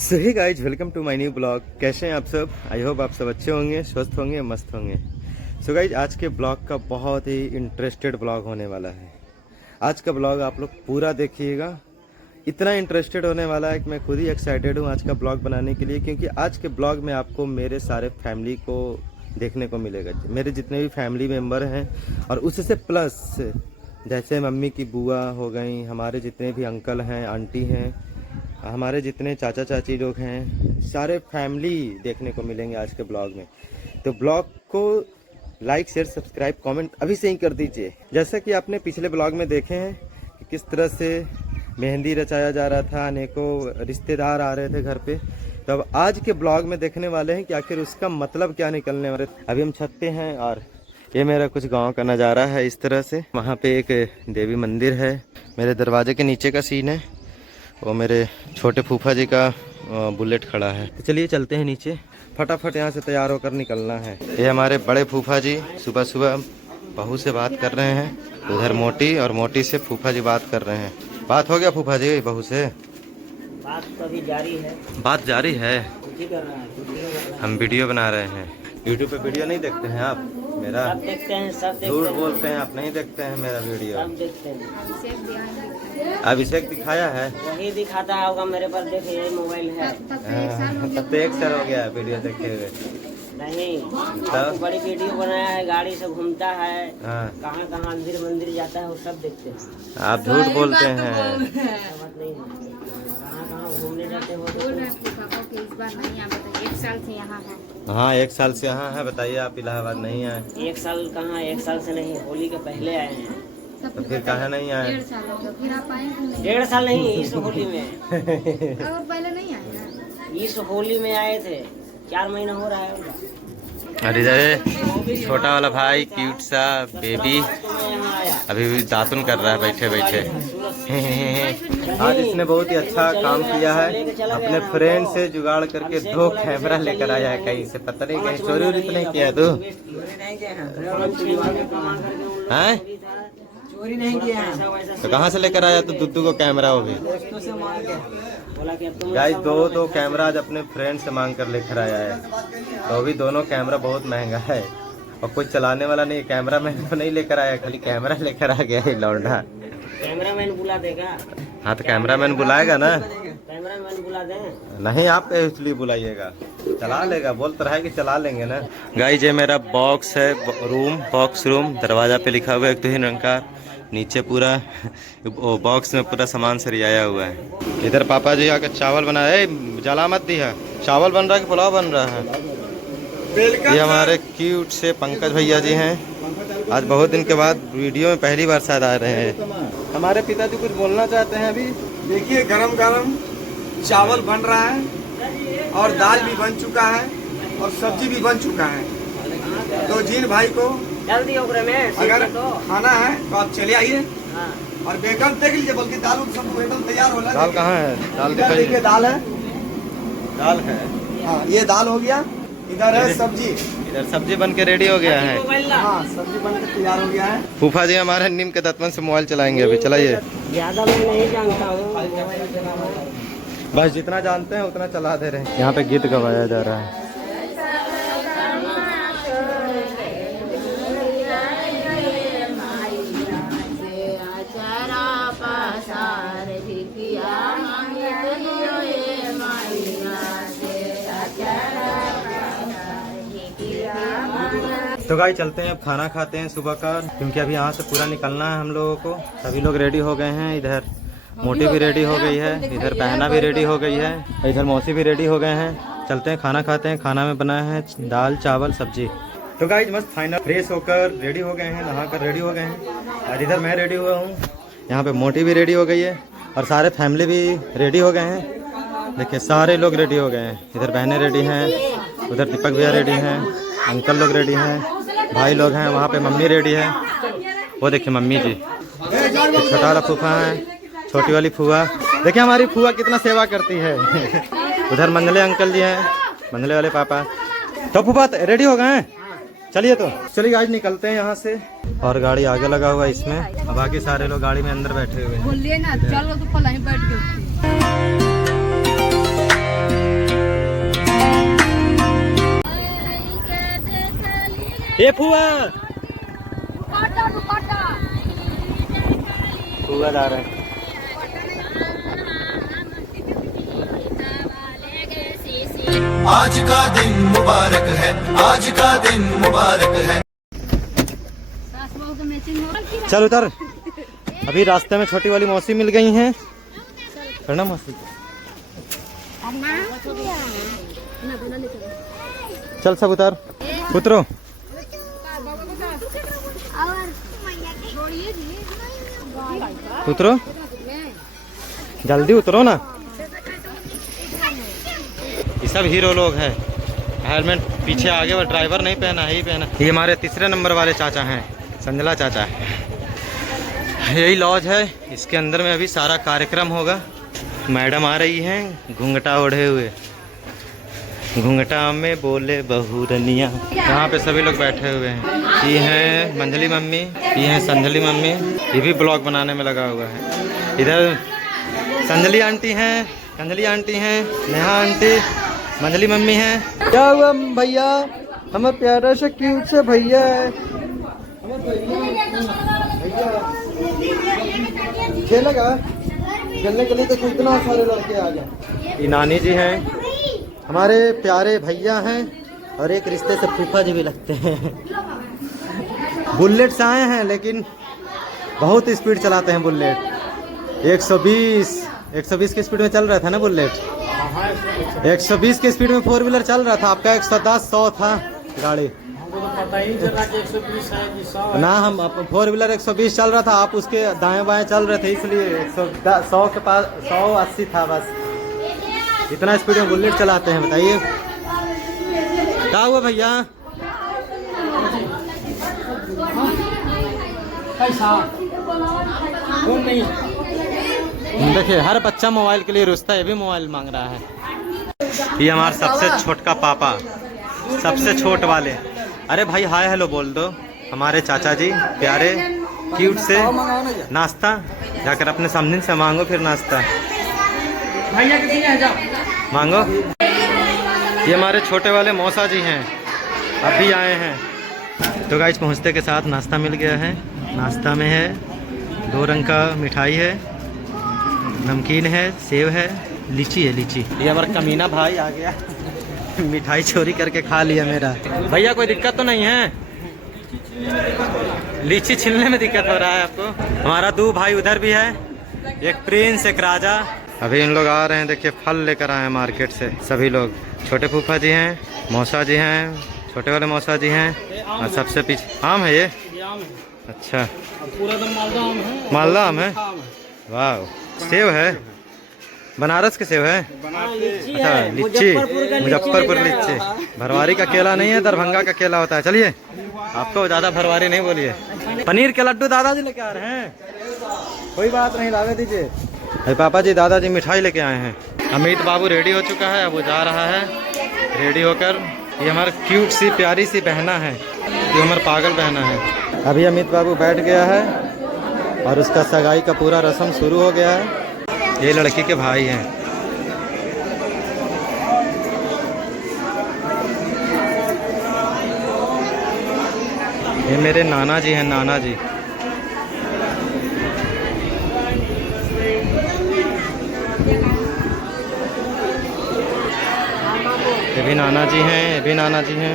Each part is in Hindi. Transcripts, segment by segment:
So hey guys, welcome to my new blog. कैसे हैं आप सब? आई होप आप सब अच्छे होंगे, स्वस्थ होंगे, मस्त होंगे। सो गाइज, आज के ब्लॉग का बहुत ही इंटरेस्टेड ब्लॉग होने वाला है। आज का ब्लॉग आप लोग पूरा देखिएगा। इतना इंटरेस्टेड होने वाला है कि मैं खुद ही एक्साइटेड हूँ आज का ब्लॉग बनाने के लिए, क्योंकि आज के ब्लॉग में आपको मेरे सारे फैमिली को देखने को मिलेगा। मेरे जितने भी फैमिली मेम्बर हैं और उससे प्लस जैसे मम्मी की बुआ हो गई, हमारे जितने भी अंकल हैं, आंटी हैं, हमारे जितने चाचा चाची लोग हैं, सारे फैमिली देखने को मिलेंगे आज के ब्लॉग में। तो ब्लॉग को लाइक, शेयर, सब्सक्राइब, कमेंट अभी से ही कर दीजिए। जैसा कि आपने पिछले ब्लॉग में देखे हैं कि किस तरह से मेहंदी रचाया जा रहा था, अनेकों रिश्तेदार आ रहे थे घर पे, तो अब आज के ब्लॉग में देखने वाले हैं कि आखिर उसका मतलब क्या निकलने वाले। अभी हम छत पे हैं और ये मेरा कुछ गांव का नज़ारा है। इस तरह से वहाँ पे एक देवी मंदिर है। मेरे दरवाजे के नीचे का सीन है, वो मेरे छोटे फूफा जी का बुलेट खड़ा है। तो चलिए चलते हैं नीचे, फटाफट यहाँ से तैयार होकर निकलना है। ये हमारे बड़े फूफा जी सुबह सुबह बहू से बात कर रहे हैं, उधर मोटी, और मोटी से फूफा जी बात कर रहे हैं। बात हो गया फूफा जी बहू से? बात तो अभी जारी है। बात जारी है। कर रहा है, हम वीडियो बना रहे हैं। यूट्यूब पे वीडियो नहीं देखते हैं आप मेरा? सब देखते हैं, सब देखते झूठ हैं। बोलते हैं आप, नहीं देखते हैं मेरा वीडियो? सब देखते हैं। अभिषेक दिखाया है? वही दिखाता होगा मेरे पास, देखे यही मोबाइल है। तब तो 1 साल हो गया वीडियो देखे हुए। नहीं, आपको बड़ी वीडियो बनाया है, गाड़ी से घूमता है, हाँ। कहाँ कहाँ मंदिर जाता है, वो सब देखते हैं। आप झूठ बोलते हैं। ऐसा बात नहीं है, कहाँ कहाँ घूमने जाते हो। इस बार नहीं आए, 1 साल से यहाँ है। हाँ, 1 साल से यहाँ है। बताइए, आप इलाहाबाद नहीं आए? 1 साल कहाँ, 1 साल से नहीं, होली के पहले आए हैं। तो फिर कहाँ नहीं आए? 1.5 साल हो गया, फिर आप आए कि नहीं? 1.5 साल नहीं, इस होली में। और पहले नहीं आए ना? इस होली में आए थे, 4 महीना हो रहा है उनका। अरे इधर छोटा वाला भाई, क्यूट सा बेबी, अभी भी दातुन कर रहा है बैठे बैठे। आज इसने बहुत ही अच्छा काम किया है। अपने फ्रेंड से जुगाड़ करके 2 कैमरा लेकर आया है कहीं से, पता नहीं कहीं चोरी वोरी तो नहीं किया तू? हैं? चोरी नहीं किया। तो कहाँ से लेकर आया तू दुद्दू को कैमरा? वो भी गाइस, 2 कैमरा आज अपने फ्रेंड से मांग कर लेकर आया है। तो अभी दोनों कैमरा बहुत महंगा है और कोई चलाने वाला नहीं। कैमरा मैन तो नहीं लेकर आया, खाली कैमरा लेकर आ गया है लौंडा। कैमरामैन बुला देगा? हाँ, तो कैमरामैन बुलाएगा ना? कैमरामैन बुला दें? नहीं, आप इसलिए बुलाइएगा, चला लेगा। बोल तो रहा है कि चला लेंगे ना। गाइस, ये मेरा बॉक्स है, बॉक्स रूम। दरवाजा पे लिखा हुआ है एक तुहिन रंगकार। नीचे पूरा बॉक्स में पूरा सामान सरियाया हुआ है। इधर पापा जी आकर चावल बना रहे, जला मत दिया। चावल बन रहा है कि पुलाव बन रहा है? ये हमारे क्यूट से पंकज भैया जी हैं। आज बहुत दिन के बाद वीडियो में पहली बार शायद आ रहे हैं। हमारे पिताजी कुछ बोलना चाहते हैं अभी। देखिए, गरम गरम चावल बन रहा है और दाल भी बन चुका है और सब्जी भी बन चुका है। तो जिन भाई को जल्दी ओकरे में अगर तो खाना है तो आप चले आइए। हाँ। और बेकन देख लीजिए, बल्कि दाल सब एकदम तैयार हो रहा है। दाल कहाँ है? दाल इधर देखिए, दाल है। दाल है। हाँ, ये दाल हो गया। इधर है सब्जी। इधर सब्जी बन के रेडी हो गया है। हाँ, सब्जी बन के तैयार हो गया है। फूफा जी हमारे नीम के दतमन से मोबाइल चलाएंगे अभी। चलाइए। ज्यादा मैं नहीं जानता हूँ। बस जितना जानते हैं उतना चला दे रहे हैं। यहाँ पे गीत गवाया जा रहा है। तो गाइस, चलते हैं अब खाना खाते हैं सुबह का, क्योंकि अभी यहाँ से पूरा निकलना है हम लोगों को। सभी लोग रेडी हो गए हैं। इधर मोटी भी रेडी हो गई है, इधर बहना भी रेडी हो गई है, इधर मौसी भी रेडी हो गए हैं। चलते हैं खाना खाते हैं। खाना में बना है दाल, चावल, सब्जी। तो गाइस, मस्त फाइनल फ्रेश होकर रेडी हो गए हैं, नहाकर रेडी हो गए हैं। और इधर मैं रेडी हुआ हूँ। यहाँ पे मोटी भी रेडी हो गई है और सारे फैमिली भी रेडी हो गए हैं। देखिए, सारे लोग रेडी हो गए हैं। इधर बहनें रेडी हैं, उधर दीपक भैया रेडी हैं, अंकल लोग रेडी हैं, भाई लोग हैं। वहाँ पे मम्मी रेडी है। वो देखिए मम्मी जी। छोटा वाला फूफा है, छोटी वाली फूआ। देखिए हमारी फूआ कितना सेवा करती है। उधर मंगले अंकल जी हैं, मंगले वाले पापा। तो फूफा रेडी हो गए हैं? चलिए तो चलिए आज निकलते हैं यहाँ से। और गाड़ी आगे लगा हुआ है इसमें, अब बाकी सारे लोग गाड़ी में अंदर बैठे हुए हैं। बोलिए ना, चलो तो पहले ही बैठ गए। ये फुआ फुआ ला रहे हैं। आज का दिन मुबारक है, आज का दिन मुबारक है। चल उतर। अभी रास्ते में छोटी वाली मौसी मिल गई हैं। करना मौसी चल सब उतर। उतरो उतरो जल्दी उतरो ना। ये सब हीरो लोग हैं। हेलमेट पीछे आगे वो ड्राइवर नहीं पहना है, ही पहना। ये हमारे तीसरे नंबर वाले चाचा हैं, संजला चाचा। यही लॉज है, इसके अंदर में अभी सारा कार्यक्रम होगा। मैडम आ रही हैं घूंघटा ओढ़े हुए, घूंघटा में बोले बहुरनिया। यहाँ पे सभी लोग बैठे हुए हैं। ये हैं मंझली मम्मी, ये हैं संजली मम्मी। ये भी ब्लॉग बनाने में लगा हुआ है। इधर संजली आंटी हैं, कंजली आंटी हैं, नेहा आंटी, मंझली मम्मी हैं। क्या हुआ भैया? हमारा प्यारा सा क्यूट से भैया है। खेलेगा खेलने के लिए तो कितना सारे लड़के आ गए। ये नानी जी हैं, हमारे प्यारे भैया हैं, और एक रिश्ते से फूफा जी भी लगते हैं। बुलेट से आए हैं, लेकिन बहुत स्पीड चलाते हैं बुलेट। 120 की स्पीड में चल रहा था ना बुलेट। 120 की स्पीड में 4 व्हीलर चल रहा था। आपका 110 100 था गाड़ी। ना हम 4 व्हीलर 120 चल रहा था, आप उसके दाएं बाएं चल रहे थे, इसलिए 100 के पास 180 था बस। इतना स्पीड में बुलेट चलाते हैं, बताइए क्या हुआ भैया? देखिए हर बच्चा मोबाइल के लिए रुसता है, ये भी मोबाइल मांग रहा है। ये हमारा सबसे छोटका पापा, सबसे छोट वाले। अरे भाई हाय हेलो बोल दो। हमारे चाचा जी प्यारे क्यूट से। नाश्ता जाकर अपने सामने से मांगो, फिर नाश्ता मांगो। ये हमारे छोटे वाले मौसा जी हैं, अभी आए हैं। तो गाइस पहुंचते के साथ नाश्ता मिल गया है। नाश्ता में है 2 रंग का मिठाई है, नमकीन है, सेव है, लीची है। लीची ये हमारा कमीना भाई आ गया, मिठाई चोरी करके खा लिया मेरा। भैया कोई दिक्कत तो नहीं है? लीची छीलने में दिक्कत हो रहा है आपको? हमारा 2 भाई उधर भी है, एक प्रिंस एक राजा। अभी इन लोग आ रहे हैं, देखिए फल लेकर आए हैं मार्केट से सभी लोग। छोटे फूफा जी हैं, मौसा जी हैं, छोटे वाले मौसा जी हैं, और सबसे पीछे आम है। ये अच्छा पूरा दम मालदा आम है। मालदा आम है, वाह। सेव है, बनारस के सेव है। अच्छा लीची, मुजफ्फरपुर लीची। भरवारी का केला नहीं है, दरभंगा का केला होता है। चलिए आपको ज़्यादा भरवारी नहीं बोलिए। पनीर के लड्डू दादाजी लेके आ रहे हैं, कोई बात नहीं, लावे दीजिए। अरे पापा जी दादाजी मिठाई लेके आए हैं। अमित बाबू रेडी हो चुका है, अब वो जा रहा है रेडी होकर। ये हमारा क्यूट सी प्यारी सी बहना है, ये हमारा पागल बहना है। अभी अमित बाबू बैठ गया है और उसका सगाई का पूरा रस्म शुरू हो गया है। ये लड़की के भाई हैं। ये मेरे नाना जी हैं, नाना जी। ये भी नाना जी हैं, ये भी नाना जी हैं,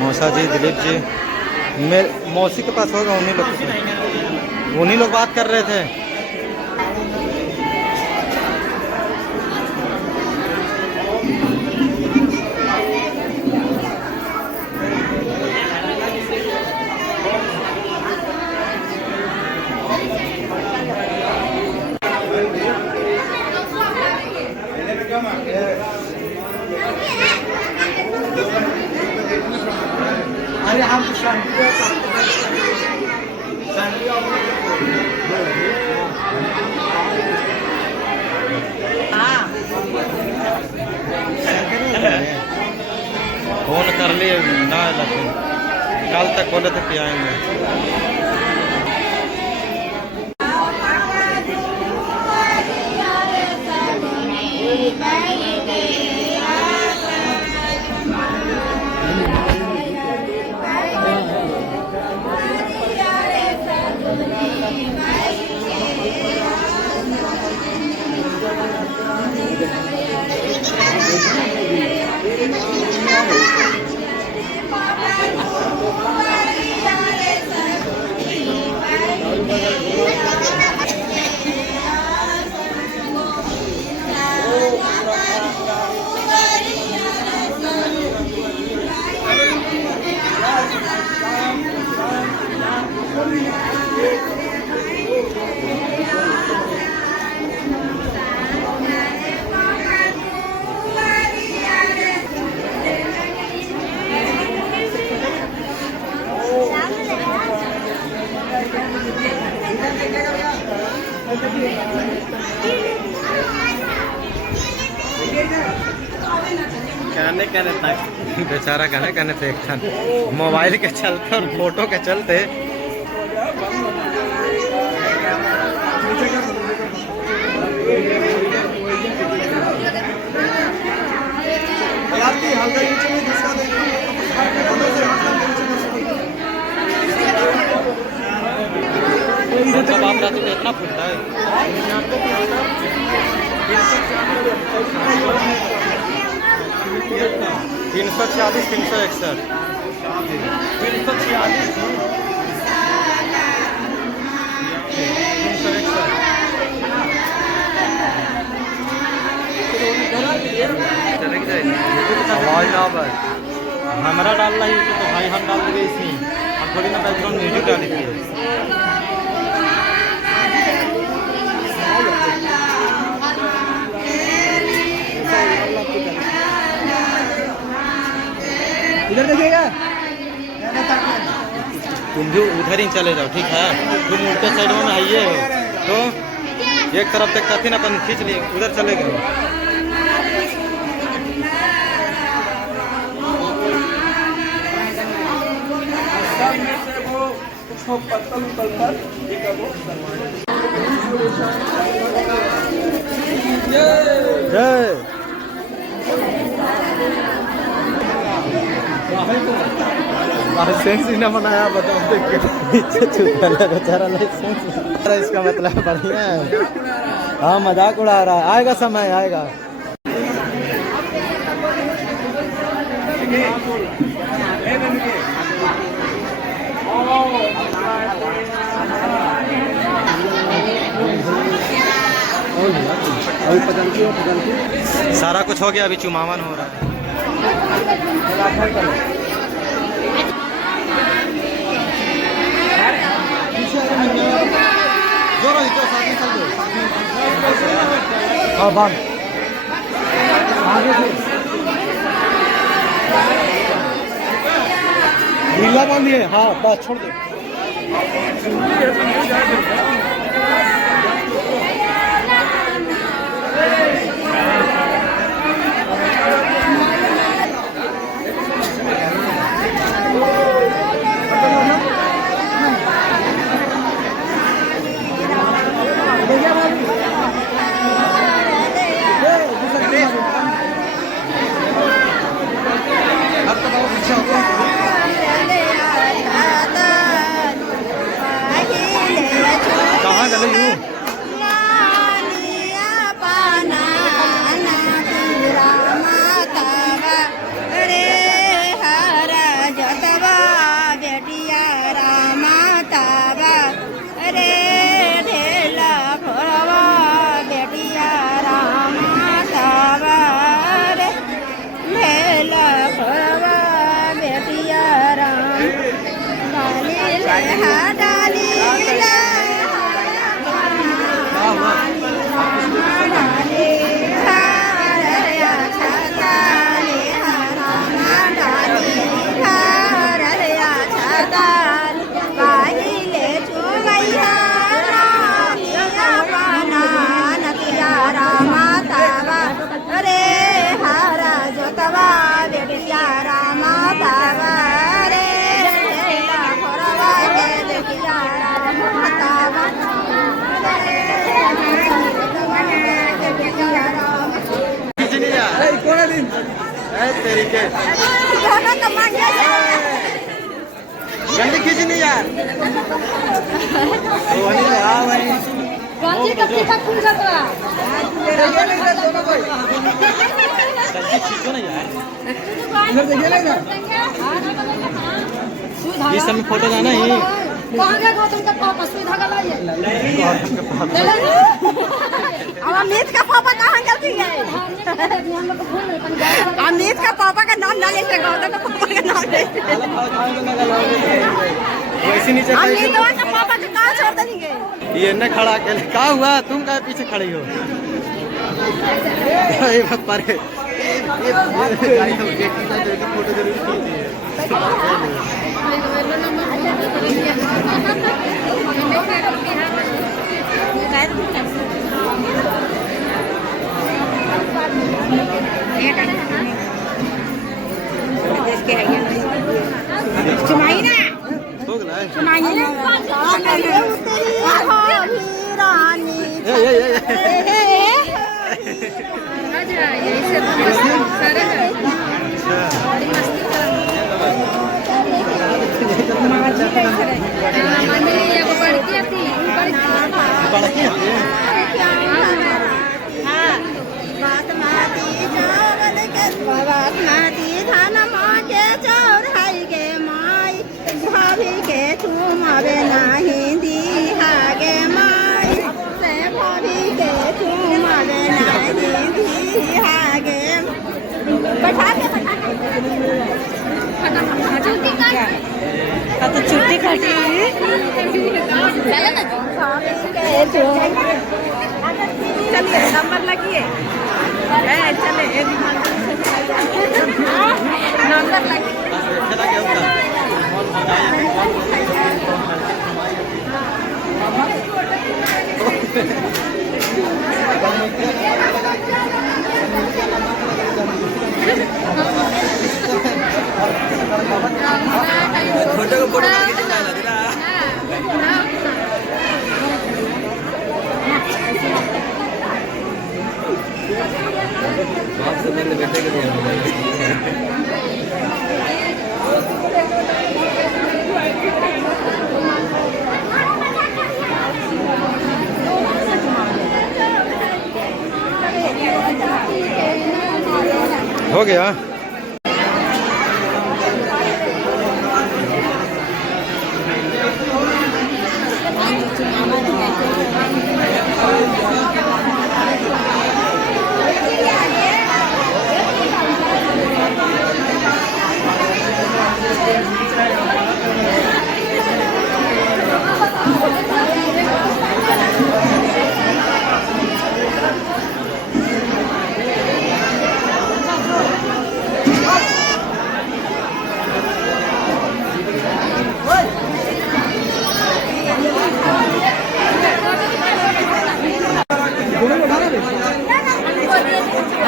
मौसा जी, दिलीप जी। मेरे मौसी के पास होगा, उन्हीं लोग बात कर रहे थे। अरे हम फोन कर लिए ना, लेकिन कल तक बोले थे कि आएंगे। कहने कहने तक बेचारा कहने कहने थे एक ठन मोबाइल के चलते और फोटो के चलते बाप रात में इतना फूटता है। 340 361 आवाज ना पर हमारा डाल रहा है तो भाई हम डाल देंगे इसमें, हम थोड़ी ना बैकग्राउंड म्यूजिक डालेंगे। इधर देखिएगा, तुम भी उधर ही चले जाओ, ठीक है? तुम उल्टे साइड में आइए तो एक तरफ देखता थी ना, अपन खींच लिए, उधर चले गए। जय सेंस ही ना बनाया, बताओ बेचारा नहीं सेंस। इसका मतलब बढ़िया है। हाँ मजाक उड़ा रहा है, आएगा समय आएगा। सारा कुछ हो गया, अभी चुमावन हो रहा है। हाँ बांध ढीला बांधिए, हाँ बस छोड़ दो। कहाँ चले यूँ? तरीके गंदी खींचनी यार। खींचो ना यार, इस समय फोटो जाना ही। अमित का पापा कहाँ गलती है? अमित का पापा का नाम ना लेते, गौतम का पापा का नाम लेते। अमित का पापा का कहाँ छोड़ देंगे? ये न खड़ा अकेले क्या हुआ? तुम क्या पीछे खड़ी हो? ये बात पर फोटो जरूर खींचिए। ये के है ये चुमाई ना हो गया है चुमाई ना यही से सारे है बासमती धान माके चाउर है गे माई भाभी के तुम अबे नहीं दी हागे माई से भाभी के तुम अबे नहीं दी हागे बैठा के तो छुट्टी काटी चलिए नंबर लगिए चले नंबर लगिए फोटो को फोटो करके चला लग रहा बाप से पहले बेटे के लिए हो गया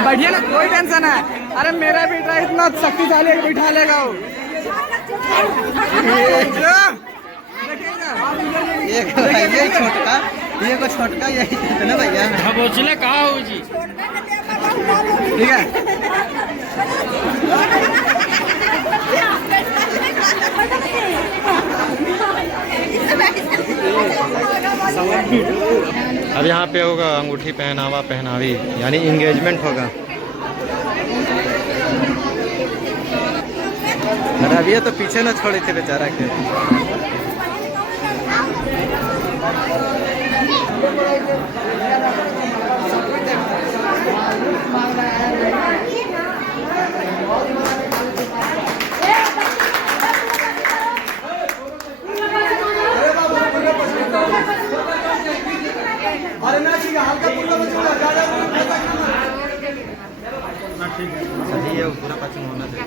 बैठिए ना, कोई टेंशन है। अरे मेरा बेटा इतना शक्तिशाली है, बैठा लेगा वो। ये छोटका, ये को छोटका यही है ना भैया। हाँ बोझले कहाँ हो जी? ठीक है। अब यहाँ पे होगा अंगूठी पहनावा पहनावी, यानी इंगेजमेंट होगा। अरे अब ये तो पीछे न छोड़े थे बेचारा के। सही है, पूरा पाचन होना चाहिए।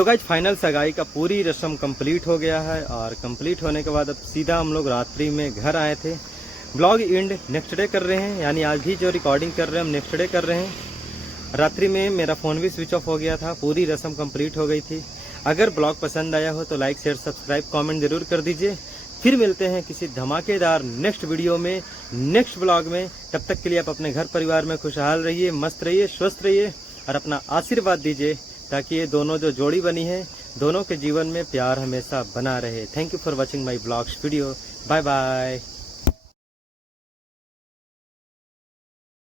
तो गाइज फाइनल सगाई का पूरी रस्म कंप्लीट हो गया है और कंप्लीट होने के बाद अब सीधा हम लोग रात्रि में घर आए थे। ब्लॉग एंड नेक्स्ट डे कर रहे हैं, यानी आज भी जो रिकॉर्डिंग कर रहे हैं हम नेक्स्ट डे कर रहे हैं। रात्रि में मेरा फ़ोन भी स्विच ऑफ हो गया था, पूरी रस्म कंप्लीट हो गई थी। अगर ब्लॉग पसंद आया हो तो लाइक शेयर सब्सक्राइब कमेंट जरूर कर दीजिए। फिर मिलते हैं किसी धमाकेदार नेक्स्ट वीडियो में, नेक्स्ट ब्लॉग में। तब तक के लिए आप अपने घर परिवार में खुशहाल रहिए, मस्त रहिए, स्वस्थ रहिए और अपना आशीर्वाद दीजिए ताकि ये दोनों जो जोड़ी बनी है दोनों के जीवन में प्यार हमेशा बना रहे। Thank you for watching my blogs video. Bye bye.